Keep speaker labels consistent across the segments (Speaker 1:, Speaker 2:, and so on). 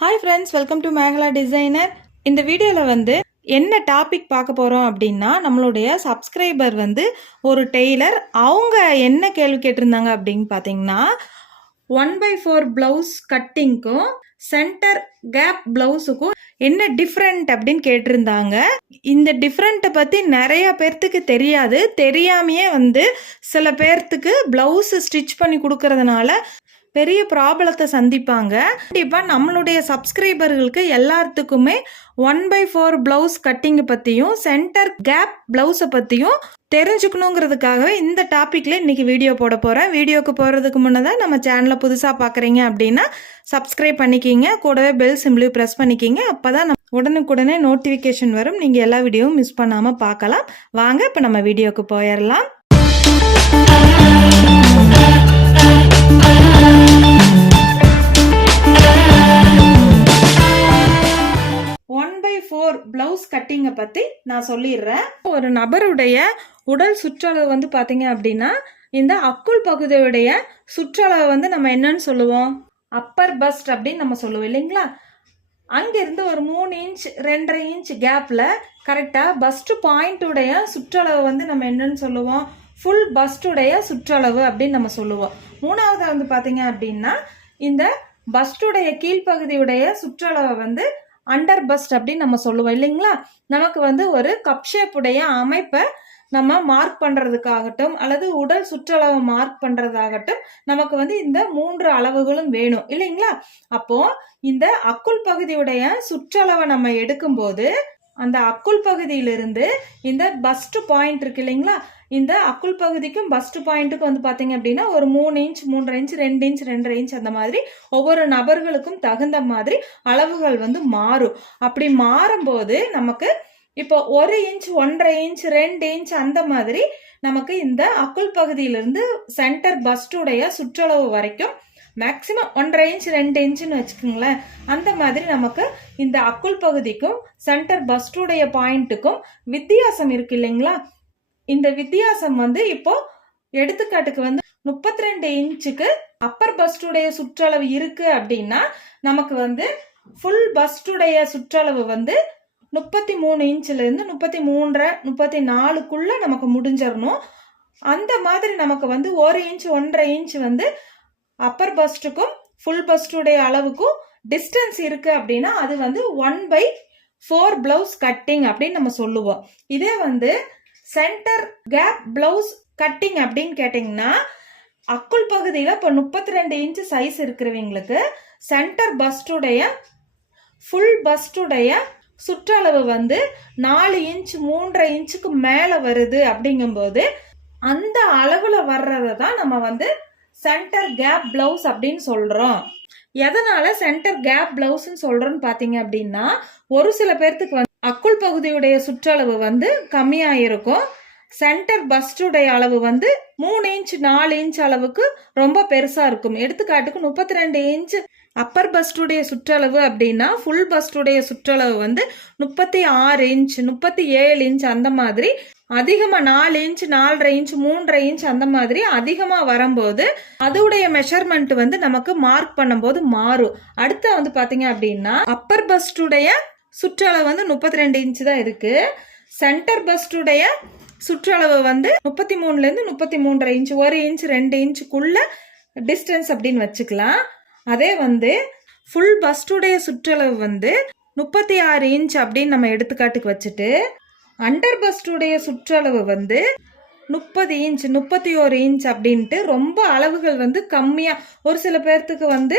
Speaker 1: Hi friends welcome to Megala designer இந்த வீடியோவில் வந்து என்ன டாபிக் பார்க்க போகிறோம் அப்படின்னா நம்மளுடைய சப்ஸ்கிரைபர் வந்து ஒரு டெய்லர் அவங்க என்ன கேள்வி கேட்டிருந்தாங்க அப்படின்னு பார்த்தீங்கன்னா ஒன் பை ஃபோர் ப்ளவுஸ் கட்டிங்க்கும் சென்டர் கேப் ப்ளவுஸுக்கும் என்ன டிஃப்ரெண்ட் அப்படின்னு கேட்டிருந்தாங்க. இந்த டிஃப்ரெண்ட்டை பற்றி நிறைய பேர்த்துக்கு தெரியாது. தெரியாமையே வந்து சில பேர்த்துக்கு ப்ளவுஸ் ஸ்டிச் பண்ணி கொடுக்கறதுனால பெரிய ப்ராப்ளத்தை சந்திப்பாங்க. கண்டிப்பாக நம்மளுடைய சப்ஸ்கிரைபர்களுக்கு எல்லாத்துக்குமே ஒன் பை ஃபோர் ப்ளவுஸ் கட்டிங்கை பற்றியும் சென்டர் கேப் ப்ளவுஸை பற்றியும் தெரிஞ்சுக்கணுங்கிறதுக்காகவே இந்த டாப்பிக்கில் இன்றைக்கி வீடியோ போட போகிறேன் வீடியோக்கு போகிறதுக்கு முன்னதான் நம்ம சேனலை புதுசாக பார்க்குறீங்க அப்படின்னா சப்ஸ்கிரைப் பண்ணிக்கிங்க. கூடவே பெல் சிம்பிளையும் ப்ரெஸ் பண்ணிக்கிங்க. அப்போ தான் நம்ம உடனுக்குடனே நோட்டிஃபிகேஷன் வரும். நீங்கள் எல்லா வீடியோவும் மிஸ் பண்ணாமல் பார்க்கலாம் வாங்க இப்போ நம்ம வீடியோக்கு போயிடலாம் பிளவுஸ் கட்டிங்கை பற்றி நான் சொல்லிடுறேன். ஒரு நபருடைய உடல் சுற்றளவு வந்து பார்த்தீங்க அப்படின்னா இந்த அக்குள் பகுதியுடைய சுற்றளவு வந்து நம்ம என்னன்னு சொல்லுவோம்? அப்பர் பஸ்ட் அப்படின்னு நம்ம சொல்லுவோம் இல்லைங்களா? அங்கிருந்து ஒரு மூணு இன்ச் ரெண்டரை இன்ச் கேப்பில் கரெக்டாக பஸ்ட் பாயிண்ட்டுடைய சுற்றளவு வந்து நம்ம என்னன்னு சொல்லுவோம்? ஃபுல் பஸ்டுடைய சுற்றளவு அப்படின்னு நம்ம சொல்லுவோம். மூணாவது வந்து பார்த்தீங்க அப்படின்னா இந்த பஸ்டுடைய கீழ்ப்பகுதியுடைய சுற்றளவை வந்து அண்டர் பஸ்ட் அப்படின்னு நம்ம சொல்லுவோம் இல்லைங்களா? நமக்கு வந்து ஒரு கப் அமைப்பை நம்ம மார்க் பண்ணுறதுக்காகட்டும் அல்லது உடல் சுற்றளவை மார்க் பண்ணுறதாகட்டும் நமக்கு வந்து இந்த மூன்று அளவுகளும் வேணும் இல்லைங்களா? அப்போ இந்த அக்குள் பகுதியுடைய சுற்றளவை நம்ம எடுக்கும்போது அந்த அக்குள் பகுதியிலிருந்து இந்த பஸ்ட் பாயிண்ட் இருக்கு இல்லைங்களா? இந்த அக்குள் பகுதிக்கும் பஸ்ட் பாயிண்ட்டுக்கும் வந்து பார்த்தீங்க அப்படின்னா ஒரு மூணு இன்ச் மூன்றரை இன்ச் ரெண்டு இன்ச் ரெண்டரை இன்ச் அந்த மாதிரி ஒவ்வொரு நபர்களுக்கும் தகுந்த மாதிரி அளவுகள் வந்து மாறும். அப்படி மாறும்போது நமக்கு இப்போ ஒரு இன்ச் ஒன்றரை இன்ச் ரெண்டு இன்ச் அந்த மாதிரி நமக்கு இந்த அக்குள் பகுதியிலிருந்து சென்டர் பஸ்டுடைய சுற்றளவு வரைக்கும் மேக்சிமம் ஒன்றரை இன்ச் ரெண்டு இன்ச்சுன்னு வச்சுக்கோங்களேன். அந்த மாதிரி நமக்கு இந்த அக்குள் பகுதிக்கும் சென்டர் பஸ்டுடைய பாயிண்ட்டுக்கும் வித்தியாசம் இருக்கு இல்லைங்களா? இந்த வித்தியாசம் வந்து இப்போ எடுத்துக்காட்டுக்கு வந்து முப்பத்தி ரெண்டு இன்ச்சுக்கு அப்பர் பஸ்டுடைய சுற்றளவு இருக்கு அப்படின்னா நமக்கு வந்து ஃபுல் பஸ்டுடைய சுற்றளவு வந்து முப்பத்தி மூணு இன்ச்சிலேருந்து இருந்து முப்பத்தி மூன்றரை முப்பத்தி நாலுக்குள்ள நமக்கு முடிஞ்சிடணும். அந்த மாதிரி நமக்கு வந்து ஒரு இன்ச் ஒன்றரை இன்ச் வந்து அப்பர் பஸ்ட்டுக்கும் ஃபுல் பஸ்டுடைய அளவுக்கும் டிஸ்டன்ஸ் இருக்கு அப்படின்னா அது வந்து one by four blouse cutting அப்படின்னு நம்ம சொல்லுவோம். இதே வந்து சென்டர் கேப் பிளவுஸ் கட்டிங் அப்படின்னு கேட்டிங்கன்னா அக்குள் பகுதியில் இப்போ முப்பத்தி ரெண்டு இன்ச்சு சைஸ் இருக்கிறவங்களுக்கு சென்டர் பஸ்டுடைய ஃபுல் பஸ்டுடைய சுற்றளவு வந்து நாலு இன்ச் மூன்றரை இன்ச்சுக்கு மேலே வருது அப்படிங்கும்போது அந்த அளவில் வர்றதை தான் நம்ம வந்து சென்டர் கேப் பிளவுஸ் அப்படின்னு சொல்கிறோம் எதனால சென்டர் கேப் பிளவுஸ்ன்னு சொல்கிறோன்னு பார்த்தீங்க அப்படின்னா ஒரு சில பேர்த்துக்கு வந்து அக்குள் பகுதியுடைய சுற்றளவு வந்து கம்மியாக இருக்கும். சென்டர் பஸ்டுடைய அளவு வந்து மூணு இன்ச் நாலு இன்ச் அளவுக்கு ரொம்ப பெருசாக இருக்கும். எடுத்துக்காட்டுக்கு முப்பத்தி ரெண்டு இன்ச் அப்பர் பஸ்டுடைய சுற்றளவு அப்படின்னா ஃபுல் பஸ்டுடைய சுற்றளவு வந்து முப்பத்தி ஆறு இன்ச் முப்பத்தி ஏழு இன்ச் அந்த மாதிரி. அதிகமாக நாலு இன்ச் நாலரை இன்ச் மூன்றரை இன்ச் அந்த மாதிரி அதிகமாக வரும்போது அதோடைய மெஷர்மெண்ட் வந்து நமக்கு மார்க் பண்ணும்போது மாறும். அடுத்து வந்து பார்த்தீங்க அப்படின்னா அப்பர் பஸ்டுடைய சுற்றளவு வந்து முப்பத்தி ரெண்டு இன்ச் தான் இருக்கு. சென்டர் பஸ்டுடைய சுற்றளவு வந்து முப்பத்தி மூணுலேருந்து முப்பத்தி மூன்றரை இன்ச் ஒரு இன்ச் ரெண்டு இன்ச்சுக்குள்ள டிஸ்டன்ஸ் அப்படின்னு வச்சுக்கலாம். அதே வந்து ஃபுல் பஸ்டுடைய சுற்றளவு வந்து முப்பத்தி ஆறு இன்ச் அப்படின்னு நம்ம எடுத்துக்காட்டுக்கு வச்சுட்டு அண்டர் பஸ்டுடைய சுற்றளவு வந்து முப்பது இன்ச் முப்பத்தி ஒரு இன்ச் அப்படின்ட்டு ரொம்ப அளவுகள் வந்து கம்மியாக ஒரு சில பேர்த்துக்கு வந்து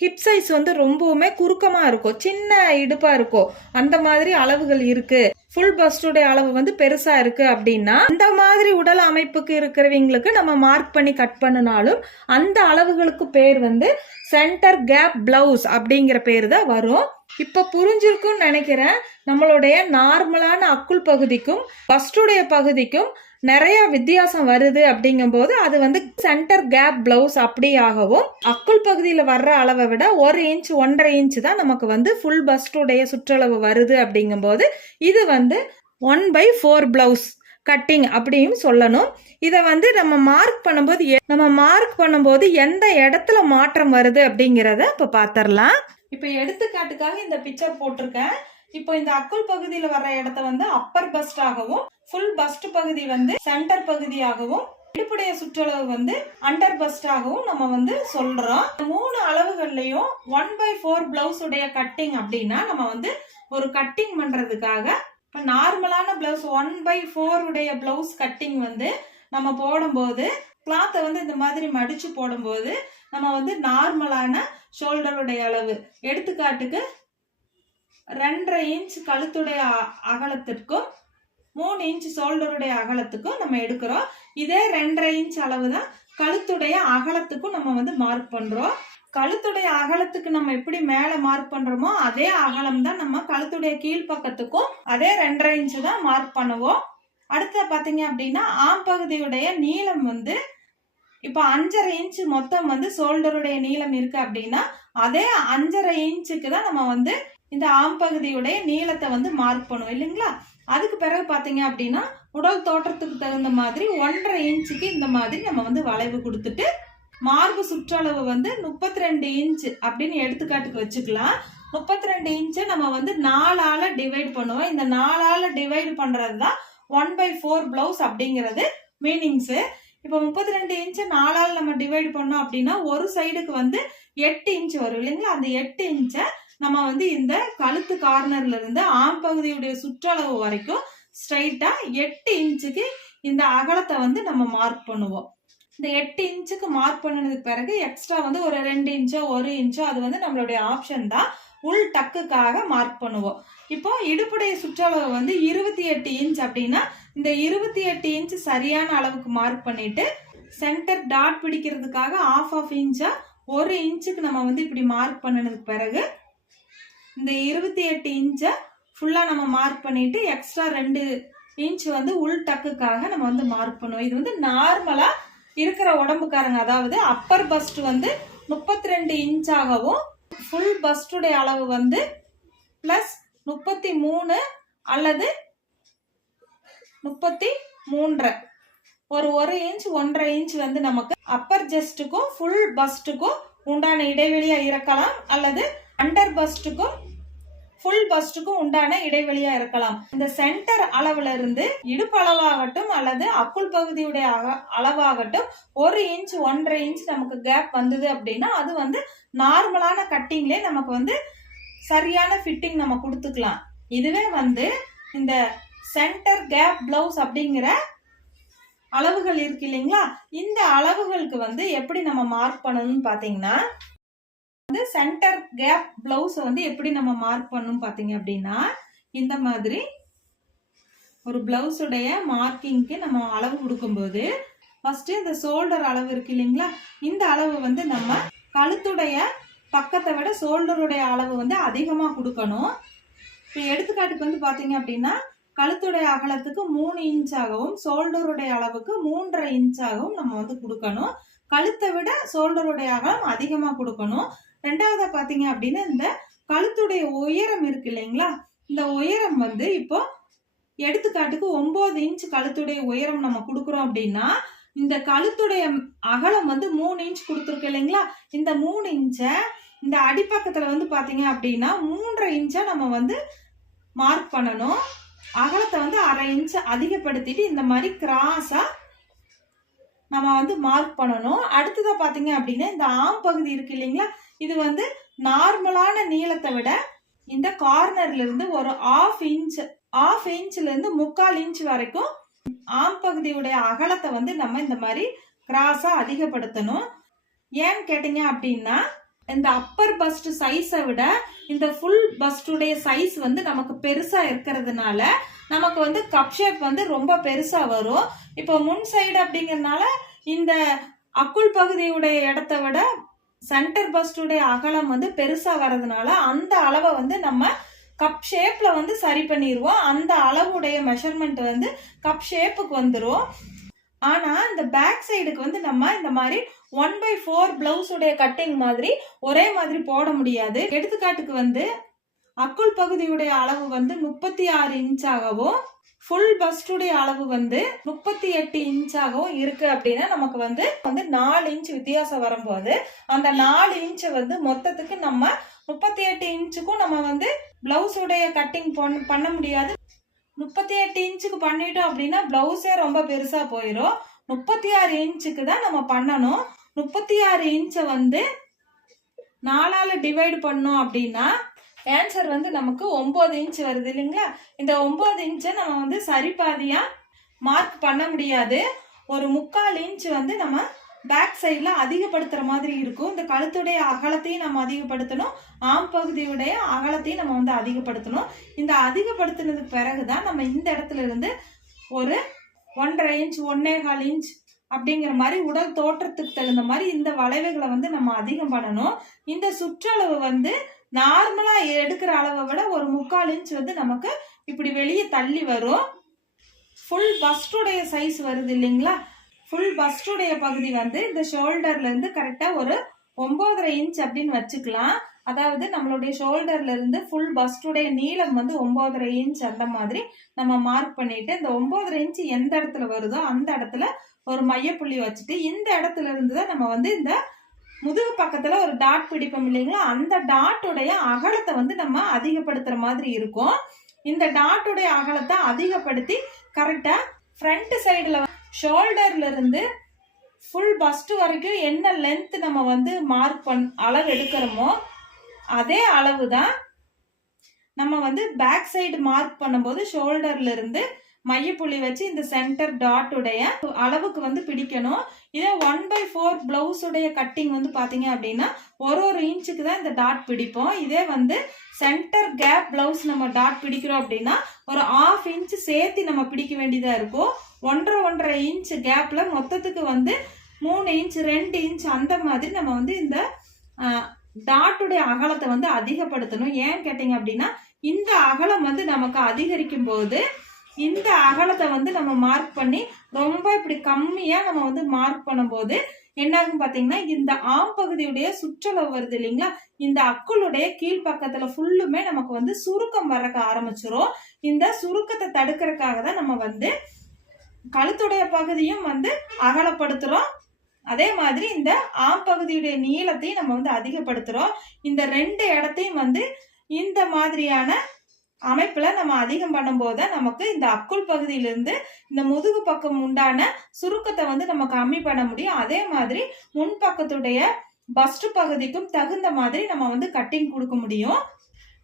Speaker 1: ஹிப் சைஸ் வந்து ரொம்பவுமே குறுக்கமா இருக்கும். சின்ன இடுப்பா இருக்கும். அந்த மாதிரி அளவுகள் இருக்கு. ஃபுல் பஸ்டுடைய அளவு வந்து பெருசா இருக்கு அப்படின்னா அந்த மாதிரி உடல் அமைப்புக்கு இருக்கிறவங்களுக்கு நம்ம மார்க் பண்ணி கட் பண்ணினாலும் அந்த அளவுகளுக்கு பேர் வந்து சென்டர் கேப் பிளவுஸ் அப்படிங்கிற பேர் தான் வரும். இப்போ புரிஞ்சிருக்கும்னு நினைக்கிறேன். நம்மளுடைய நார்மலான அக்குள் பகுதிக்கும் பஸ்டுடைய பகுதிக்கும் நிறைய வித்தியாசம் வருது அப்படிங்கும்போது அது வந்து சென்டர் கேப் பிளவுஸ் அப்படியாகவும் அக்குள் பகுதியில் வர்ற அளவை விட ஒரு இன்ச் ஒன்றரை இன்ச் தான் நமக்கு வந்து ஃபுல் பஸ்டுடைய சுற்றளவு வருது அப்படிங்கும்போது இது வந்து one by four blouse cutting அப்படின்னு சொல்லணும். இதை வந்து நம்ம மார்க் பண்ணும்போது எ- நம்ம மார்க் பண்ணும்போது எந்த இடத்துல மாற்றம் வருது அப்படிங்கிறத இப்போ பார்த்துடலாம் இப்போ எடுத்துக்காட்டுக்காக இந்த பிக்சர் போட்டிருக்கேன். இப்போ இந்த அக்குள் பகுதியில வர்ற இடத்த வந்து அப்பர் பஸ்டாகவும் ஃபுல் பஸ்ட் பகுதி வந்து சென்டர் பகுதியாகவும் இடுப்புடைய சுற்றளவு வந்து அண்டர் பஸ்டாகவும் நம்ம வந்து சொல்றோம். இந்த மூணு அளவுகள்லயும் ஒன் பை ஃபோர் பிளவுஸ் உடைய கட்டிங் அப்படின்னா நம்ம வந்து ஒரு கட்டிங் பண்றதுக்காக இப்போ நார்மலான பிளவுஸ் ஒன் பை ஃபோர் உடைய பிளவுஸ் கட்டிங் வந்து நம்ம போடும்போது கிளாத்தை வந்து இந்த மாதிரி மடிச்சு போடும்போது நம்ம வந்து நார்மலான ஷோல்டருடைய அளவு எடுத்துக்காட்டுக்கு ரெண்டரை இன்ச் கழுத்துடைய அகலத்திற்கும் மூணு இன்ச் ஷோல்டருடைய அகலத்துக்கும் நம்ம எடுக்கிறோம். இதே ரெண்டரை இன்ச் அளவு தான் கழுத்துடைய அகலத்துக்கும் நம்ம வந்து மார்க் பண்ணுறோம் கழுத்துடைய அகலத்துக்கு நம்ம எப்படி மேலே மார்க் பண்ணுறோமோ அதே அகலம் தான் நம்ம கழுத்துடைய கீழ்ப்பக்கத்துக்கும் அதே ரெண்டரை இன்ச்சு தான் மார்க் பண்ணுவோம். அடுத்த பார்த்தீங்க அப்படின்னா ஆம்பகுதியுடைய நீளம் வந்து இப்போ அஞ்சரை இன்ச் மொத்தம் வந்து ஷோல்டருடைய நீளம் இருக்குது அப்படின்னா அதே அஞ்சரை இன்ச்சுக்கு தான் நம்ம வந்து இந்த ஆம்பகுதியுடைய நீளத்தை வந்து மார்க் பண்ணுவோம் இல்லைங்களா? அதுக்கு பிறகு பார்த்தீங்க அப்படின்னா உடல் தோற்றத்துக்கு தகுந்த மாதிரி ஒன்றரை இன்ச்சுக்கு இந்த மாதிரி நம்ம வந்து வளைவு கொடுத்துட்டு மார்பு சுற்றளவு வந்து முப்பத்தி ரெண்டு இன்ச் அப்படின்னு எடுத்துக்காட்டுக்கு வச்சுக்கலாம். முப்பத்தி ரெண்டு இன்ச்சை நம்ம வந்து நாலால டிவைட் பண்ணுவோம். இந்த நாலால டிவைட் பண்ணுறது தான் ஒன் பை ஃபோர் ப்ளவுஸ் அப்படிங்கிறது மீனிங்ஸு இப்போ முப்பத்தி ரெண்டு இன்ச்சை நாலால் நம்ம டிவைட் பண்ணோம் அப்படின்னா ஒரு சைடுக்கு வந்து எட்டு இன்ச் வரும் இல்லைங்களா? அந்த எட்டு இன்ச்சை நம்ம வந்து இந்த கழுத்து கார்னர்ல இருந்து ஆம் பகுதியுடைய சுற்றளவு வரைக்கும் ஸ்ட்ரைட்டா எட்டு இன்ச்சுக்கு இந்த அகலத்தை வந்து நம்ம மார்க் பண்ணுவோம். இந்த எட்டு இன்ச்சுக்கு மார்க் பண்ணதுக்கு பிறகு எக்ஸ்ட்ரா வந்து ஒரு ரெண்டு இன்ச்சோ ஒரு இன்ச்சோ அது வந்து நம்மளுடைய ஆப்ஷன் தான் உள் டக்குக்காக மார்க் பண்ணுவோம். இப்போ இடுப்புடைய சுற்றளவு வந்து இருபத்தி எட்டு இன்ச் அப்படின்னா இந்த இருபத்தி எட்டு இன்ச் சரியான அளவுக்கு மார்க் பண்ணிட்டு சென்டர் டாட் பிடிக்கிறதுக்காக ஆஃப் ஆஃப் இன்ச்சா ஒரு இன்ச்சுக்கு நம்ம வந்து இப்படி மார்க் பண்ணினதுக்கு பிறகு இந்த இருபத்தி எட்டு இன்ச்சை ஃபுல்லாக நம்ம மார்க் பண்ணிட்டு எக்ஸ்ட்ரா ரெண்டு இன்ச் வந்து உள் டக்குக்காக நம்ம வந்து மார்க் பண்ணுவோம். இது வந்து நார்மலாக இருக்கிற உடம்புக்காரங்க அதாவது அப்பர் பஸ்ட் வந்து முப்பத்தி ரெண்டு இன்ச்சாகவும் ஃபுல் பஸ்டுடைய அளவு வந்து ப்ளஸ் முப்பத்தி மூணு அல்லது முப்பத்தி மூன்றரை. ஒரு ஒரு இன்ச் ஒன்றரை இன்ச் வந்து நமக்கு அப்பர் ஜஸ்ட்டுக்கும் ஃபுல் பஸ்ட்டுக்கும் உண்டான இடைவெளியாக இருக்கலாம் அல்லது அண்டர் பஸ்ட்டுக்கும் ஃபுல் பஸ்டுக்கும் உண்டான இடைவெளியா இருக்கலாம். இந்த சென்டர் அளவுல இருந்து இடுப்பளவாகட்டும் அல்லது அக்குள் பகுதியுடைய அளவாகட்டும் ஒரு இன்ச் ஒன்றரை இன்ச் நமக்கு கேப் வந்தது அப்படின்னா அது வந்து நார்மலான கட்டிங்லேயே நமக்கு வந்து சரியான ஃபிட்டிங் நம்ம கொடுத்துக்கலாம். இதுவே வந்து இந்த சென்டர் கேப் பிளவுஸ் அப்படிங்கிற அளவுகள் இருக்கு இல்லைங்களா? இந்த அளவுகளுக்கு வந்து எப்படி நம்ம மார்க் பண்ணணும்னு பார்த்தீங்கன்னா வந்து சென்டர் கேப் பிளவுஸ் வந்து எப்படி நம்ம மார்க் பண்ணும் பார்த்தீங்க அப்படின்னா இந்த மாதிரி ஒரு பிளவுஸுடைய மார்க்கிங்க்கு நம்ம அளவு கொடுக்கும்போது ஃபஸ்ட்டு இந்த ஷோல்டர் அளவு இருக்கு இல்லைங்களா? இந்த அளவு வந்து நம்ம கழுத்துடைய பக்கத்தை விட ஷோல்டருடைய அளவு வந்து அதிகமாக கொடுக்கணும். இப்போ எடுத்துக்காட்டுக்கு வந்து பார்த்தீங்க அப்படின்னா கழுத்துடைய அகலத்துக்கு மூணு இன்ச்சாகவும் ஷோல்டருடைய அளவுக்கு மூன்றரை இன்ச்சாகவும் நம்ம வந்து கொடுக்கணும். கழுத்தை விட ஷோல்டருடைய அகலம் அதிகமாக கொடுக்கணும். ரெண்டாவதா பார்த்தீங்க அப்படின்னா இந்த கழுத்துடைய உயரம் இருக்கு இல்லைங்களா? இந்த உயரம் வந்து இப்போ எடுத்துக்காட்டுக்கு ஒன்பது இன்ச் கழுத்துடைய உயரம் நம்ம கொடுக்குறோம் அப்படின்னா இந்த கழுத்துடைய அகலம் வந்து மூணு இன்ச் கொடுத்துருக்கு இல்லைங்களா? இந்த மூணு இன்ச்சை இந்த அடிப்பக்கத்துல வந்து பாத்தீங்க அப்படின்னா மூன்றரை இன்ச்சை நம்ம வந்து மார்க் பண்ணணும். அகலத்தை வந்து அரை இன்ச் அதிகப்படுத்திட்டு இந்த மாதிரி கிராஸா நம்ம வந்து மார்க் பண்ணணும். அடுத்ததா பாத்தீங்க அப்படின்னா இந்த ஆம் பகுதி இருக்கு இல்லைங்களா? இது வந்து நார்மலான நீளத்தை விட இந்த கார்னர்ல இருந்து ஒரு ஆஃப் இன்ச் ஆஃப் இன்ச்ல இருந்து முக்கால் இன்ச் வரைக்கும் ஆம் பகுதியுடைய அகலத்தை வந்து நம்ம இந்த மாதிரி கிராஸா அதிகப்படுத்தணும். ஏன்னு கேட்டீங்க அப்படின்னா இந்த அப்பர் பஸ்ட் சைஸை விட இந்த ஃபுல் பஸ்டுடைய சைஸ் வந்து நமக்கு பெருசா இருக்கிறதுனால நமக்கு வந்து கப் ஷேப் வந்து ரொம்ப பெருசா வரும். இப்போ முன் சைடு அப்படிங்கறதுனால இந்த அக்குள் பகுதியுடைய இடத்த விட சென்டர் பஸ்டுடைய அகலம் வந்து பெருசாக வர்றதுனால அந்த அளவை வந்து நம்ம கப் ஷேப்பில் வந்து சரி பண்ணிடுவோம் அந்த அளவுடைய மெஷர்மெண்ட் வந்து கப் ஷேப்புக்கு வந்துடும் ஆனால் இந்த பேக் சைடுக்கு வந்து நம்ம இந்த மாதிரி ஒன் பை ஃபோர் பிளவுஸுடைய கட்டிங் மாதிரி ஒரே மாதிரி போட முடியாது. எடுத்துக்காட்டுக்கு வந்து அக்குள் பகுதியுடைய அளவு வந்து முப்பத்தி ஆறு இன்ச்சாகவும் ஃபுல் பஸ்டுடைய அளவு வந்து முப்பத்தி எட்டு இன்ச்சாகவும் இருக்கு அப்படின்னா நமக்கு வந்து வந்து நாலு இன்ச் வித்தியாசம் வரும்போது அந்த நாலு இன்ச்சை வந்து மொத்தத்துக்கு நம்ம முப்பத்தி எட்டு இன்ச்சுக்கும் நம்ம வந்து பிளவுஸுடைய கட்டிங் பண்ண முடியாது. முப்பத்தி எட்டு இன்ச்சுக்கு பண்ணிட்டோம் அப்படின்னா பிளவுஸே ரொம்ப பெருசா போயிடும் முப்பத்தி ஆறு இன்ச்சுக்கு தான் நம்ம பண்ணணும். முப்பத்தி ஆறு இன்ச்சை வந்து நாலால டிவைட் பண்ணோம் அப்படின்னா ஆன்சர் வந்து நமக்கு ஒம்பது இன்ச் வருது இல்லைங்களா? இந்த ஒம்பது இன்ச்சை நம்ம வந்து சரிபாதியா மார்க் பண்ண முடியாது. ஒரு முக்கால் இன்ச் வந்து நம்ம பேக் சைடில் அதிகப்படுத்துகிற மாதிரி இருக்கும். இந்த கழுத்துடைய அகலத்தையும் நம்ம அதிகப்படுத்தணும். ஆம் பகுதியுடைய அகலத்தையும் நம்ம வந்து அதிகப்படுத்தணும். இந்த அதிகப்படுத்தினதுக்கு பிறகுதான் நம்ம இந்த இடத்துல இருந்து ஒரு ஒன்றரை இன்ச் ஒன்னேகால் இன்ச் அப்படிங்கிற மாதிரி உடல் தோற்றத்துக்கு தகுந்த மாதிரி இந்த வளைவுகளை வந்து நம்ம அதிகம் பண்ணணும். இந்த சுற்றளவு வந்து நார்மலா எடுக்கிற அளவை விட ஒரு முக்கால் இன்ச் வந்து நமக்கு இப்படி வெளியே தள்ளி வரும். ஃபுல் பஸ்டுடைய சைஸ் வருது இல்லைங்களா? ஃபுல் பஸ்டுடைய பகுதி வந்து இந்த ஷோல்டர்லேருந்து கரெக்டாக ஒரு ஒம்போதரை இன்ச் அப்படின்னு வச்சுக்கலாம். அதாவது நம்மளுடைய ஷோல்டர்ல இருந்து ஃபுல் பஸ்டுடைய நீளம் வந்து ஒன்பதரை இன்ச் அந்த மாதிரி நம்ம மார்க் பண்ணிட்டு இந்த ஒன்பதரை இன்ச் எந்த இடத்துல வருதோ அந்த இடத்துல ஒரு மையப்புள்ளி வச்சுட்டு இந்த இடத்துல இருந்து தான் நம்ம வந்து இந்த முதுகு பக்கத்துல ஒரு டாட் பிடிப்போம் இல்லைங்களா? அந்த டாட்டுடைய அகலத்தை வந்து நம்ம அதிகப்படுத்துற மாதிரி இருக்கும். இந்த டாட்டுடைய அகலத்தை அதிகப்படுத்தி கரெக்டா ஃப்ரண்ட் சைடுல ஷோல்டர்ல இருந்து ஃபுல் பஸ்ட் வரைக்கும் என்ன லென்த் நம்ம வந்து மார்க் பண் அளவு எடுக்கிறோமோ அதே அளவு தான் நம்ம வந்து பேக் சைடு மார்க் பண்ணும்போது ஷோல்டர்ல இருந்து மையப்புள்ளி வச்சு இந்த சென்டர் டாட் உடைய அளவுக்கு வந்து பிடிக்கணும். இதே ஒன் பை ஃபோர் பிளவுஸ் உடைய கட்டிங் வந்து பார்த்தீங்க அப்படின்னா ஒரு ஒரு இன்ச்சுக்கு தான் இந்த டாட் பிடிப்போம். இதே வந்து சென்டர் கேப் பிளவுஸ் நம்ம டாட் பிடிக்கிறோம் அப்படின்னா ஒரு ஆஃப் இன்ச் சேர்த்து நம்ம பிடிக்க வேண்டியதாக இருக்கும். ஒன்றரை ஒன்றரை இன்ச் கேப்பில் மொத்தத்துக்கு வந்து மூணு இன்ச் ரெண்டு இன்ச் அந்த மாதிரி நம்ம வந்து இந்த டாட்டுடைய அகலத்தை வந்து அதிகப்படுத்தணும். ஏன் கேட்டீங்க அப்படின்னா இந்த அகலம் வந்து நமக்கு அதிகரிக்கும் போது இந்த அகலத்தை வந்து நம்ம மார்க் பண்ணி ரொம்ப இப்படி கம்மியா நம்ம வந்து மார்க் பண்ணும்போது என்னாகும் பார்த்தீங்கன்னா இந்த ஆம் பகுதியுடைய சுற்றளவு வருது இல்லைங்களா? இந்த அக்குளுடைய கீழ்ப்பக்கத்துல ஃபுல்லுமே நமக்கு வந்து சுருக்கம் வர்றக்க ஆரம்பிச்சிரும். இந்த சுருக்கத்தை தடுக்கிறதுக்காக தான் நம்ம வந்து கழுத்துடைய பகுதியும் வந்து அகலப்படுத்துறோம். அதே மாதிரி இந்த ஆம் பகுதியுடைய நீளத்தையும் நம்ம வந்து அதிகப்படுத்துறோம். இந்த ரெண்டு இடத்தையும் வந்து இந்த மாதிரியான அமைப்பில் நம்ம அதிகம் பண்ணும்போது நமக்கு இந்த அக்குள் பகுதியிலிருந்து இந்த முதுகு பக்கம் உண்டான சுருக்கத்தை வந்து நம்ம கம்மி பண்ண முடியும். அதே மாதிரி முன்பக்கத்துடைய பஸ்ட் பகுதிக்கும் தகுந்த மாதிரி நம்ம வந்து கட்டிங் கொடுக்க முடியும்.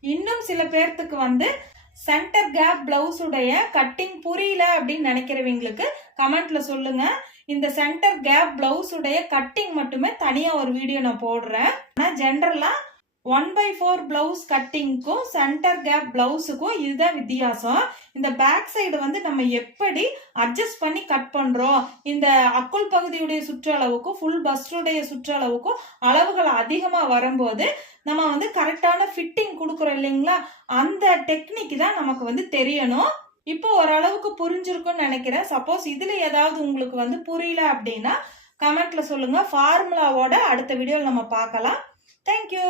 Speaker 1: இன்னும் சில பேர்த்துக்கு வந்து சென்டர் கேப் பிளவுஸுடைய கட்டிங் புரியல அப்படின்னு நினைக்கிறவங்களுக்கு கமெண்ட்ல சொல்லுங்க. இந்த சென்டர் கேப் பிளவுஸுடைய கட்டிங் மட்டுமே தனியா ஒரு வீடியோ நான் போடுறேன். ஆனால் ஜென்ரலாக ஒன் பை ஃபோர் பிளவுஸ் கட்டிங்க்கும் சென்டர் கேப் பிளவுஸுக்கும் இதுதான் வித்தியாசம். இந்த பேக் சைடு வந்து நம்ம எப்படி அட்ஜஸ்ட் பண்ணி கட் பண்ணுறோம் இந்த அக்குள் பகுதியுடைய சுற்றளவுக்கும் ஃபுல் பஸ்டுடைய சுற்றளவுக்கும் அளவுகள் அதிகமாக வரும்போது நம்ம வந்து கரெக்டான ஃபிட்டிங் கொடுக்குறோம் இல்லைங்களா? அந்த டெக்னிக் தான் நமக்கு வந்து தெரியணும். இப்போ ஓரளவுக்கு புரிஞ்சிருக்கும்னு நினைக்கிறேன். சப்போஸ் இதில் ஏதாவது உங்களுக்கு வந்து புரியல அப்படின்னா கமெண்ட்ல சொல்லுங்க. ஃபார்முலாவோட அடுத்த வீடியோவில் நம்ம பார்க்கலாம். தேங்க்யூ